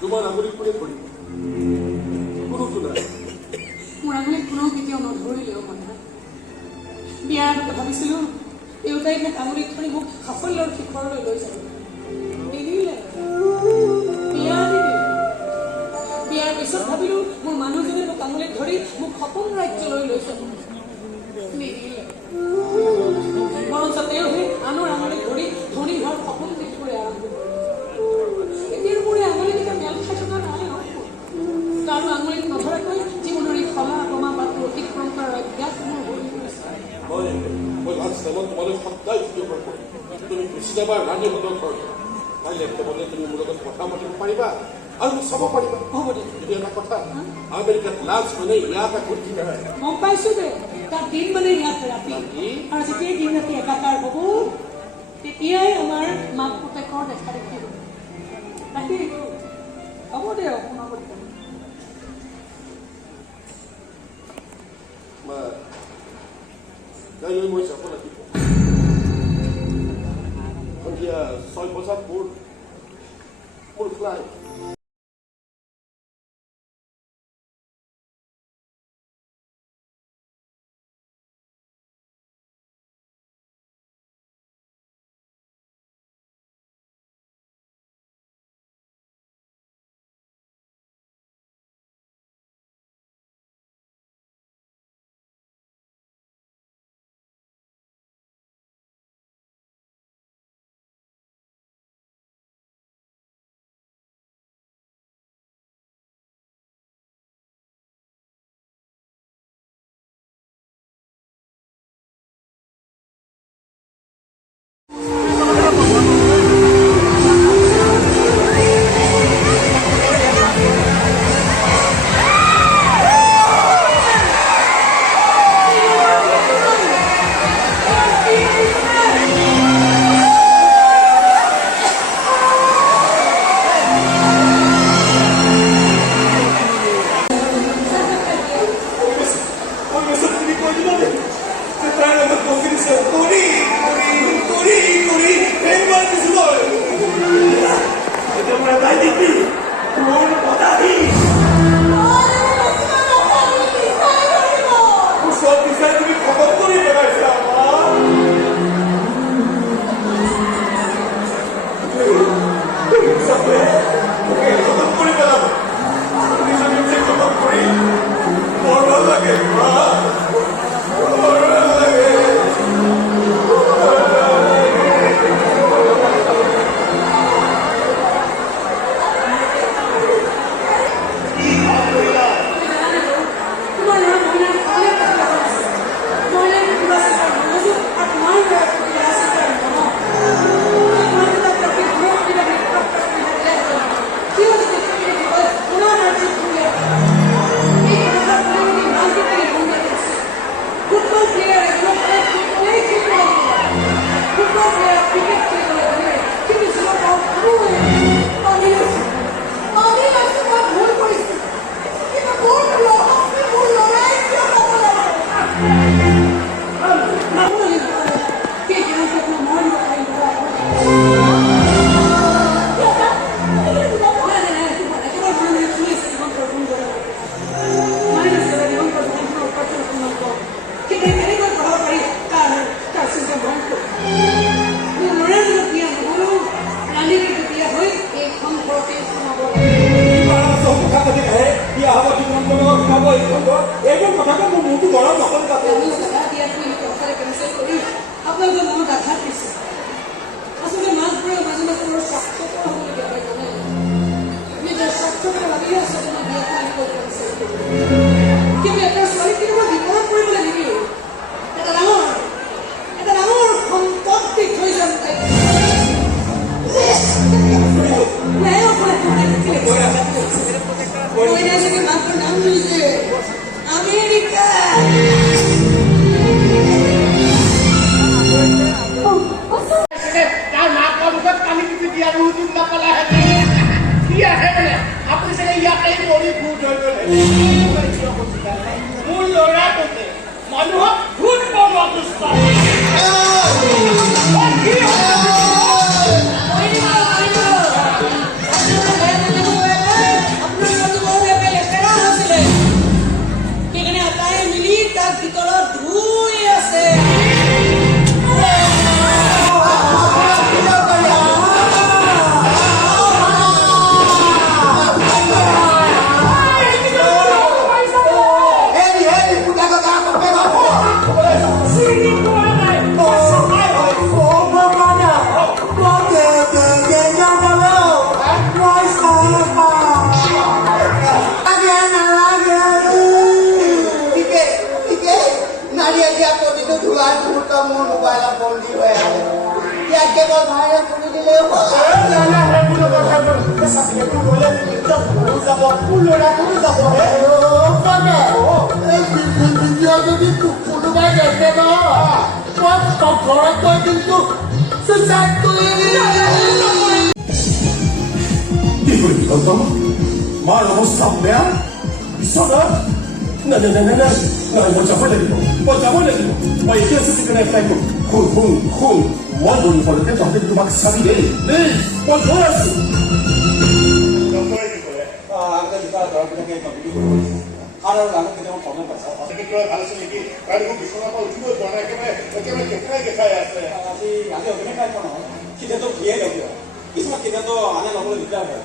তোমাৰ আঙুলি কোনে ধৰিব কোনোতো নাই মোৰ আঙুলিত কোনেও কেতিয়াও নধৰিলেও কথা বিয়াৰ আগতে ভাবিছিলোঁ দেউতাই মোক আঙুলিত ধৰি মোক সাফল্যৰ শিখৰলৈ লৈ যাব নিদিলে বিয়া নিদিলে বিয়াৰ পিছত ভাবিলোঁ মোৰ মানুহজনে মোক আঙুলিত ধৰি মোক সপোন ৰাজ্যলৈ লৈ যাব নিদিলে বৰঞ্চ তেওঁহে আনৰ আঙুলিত ধৰি ধনী হোৱাৰ সপোন দেখিবলৈ আৰম্ভ কৰিলে এতিয়াৰ মোৰে আঙুলিকেইটা মেল খাই থকা নাই কাৰো আঙুলিত নধৰাকৈ জীৱনৰ এই ফলা বমা বাটটো অতিক্ৰম কৰাৰ অভ্যাস মোৰ হৈ গৈছে মই লাষ্ট টাইমত তোমালৈ সদায় ভিডিঅ' কল কৰিম তুমি গুচি যাবা ৰাণীহঁতৰ ঘৰত কাইলৈ তোমালে তুমি মোৰ লগত কথা পাতিব পাৰিবা আৰু মোক চাব পাৰিবা হ'ব দে কিন্তু এটা কথা আমেৰিকাত লাঞ্চ মানে ইয়াত আকৌ ডিনাৰ গম পাইছোঁ দে তাত দিন মানে ইয়াত ৰাতি আৰু যেতিয়াই দিন ৰাতি একাকাৰ হ'ব তেতিয়াই আমাৰ মাক পুতেকৰ দেখা দেখি হ'ব ৰাতি হ'ব দে শুনাব দে কাইলৈ মই যাব লাগিব সন্ধিয়া 6 বজাত মোৰ ফ্লাইট কেৱল ভাইৰে কৰি দিলেও যদি কোনোবাই দেখে ন মই ঘৰত গৈ কিন্তু চুইচাইড কৰি কি কৰিবি গৌতম মাৰ অৱস্থা বেয়া বিচনাত নাই নাই নাই নাই নাই নাই মই যাবই লাগিব মই এতিয়া চুটি কেনে এপ্লাই কৰিম শুন মই দৌৰি পৰোঁতে তহঁতে তোমাক চাবি দেই মই গৈ আছো আৰু আগত কেতিয়াবা প্ৰব্লেম পাইছে ভাল আছে নেকি বিচনাৰ পৰা উঠিব যোৱা নাই একেবাৰে দেখাই আছে আজি অভিনয় খাই পোৱা নহয় সিদ্ধান্ত দিয়ে লাগিব কিছুমান সিদ্ধান্ত আনে ল'বলৈ দিগদাৰ হয়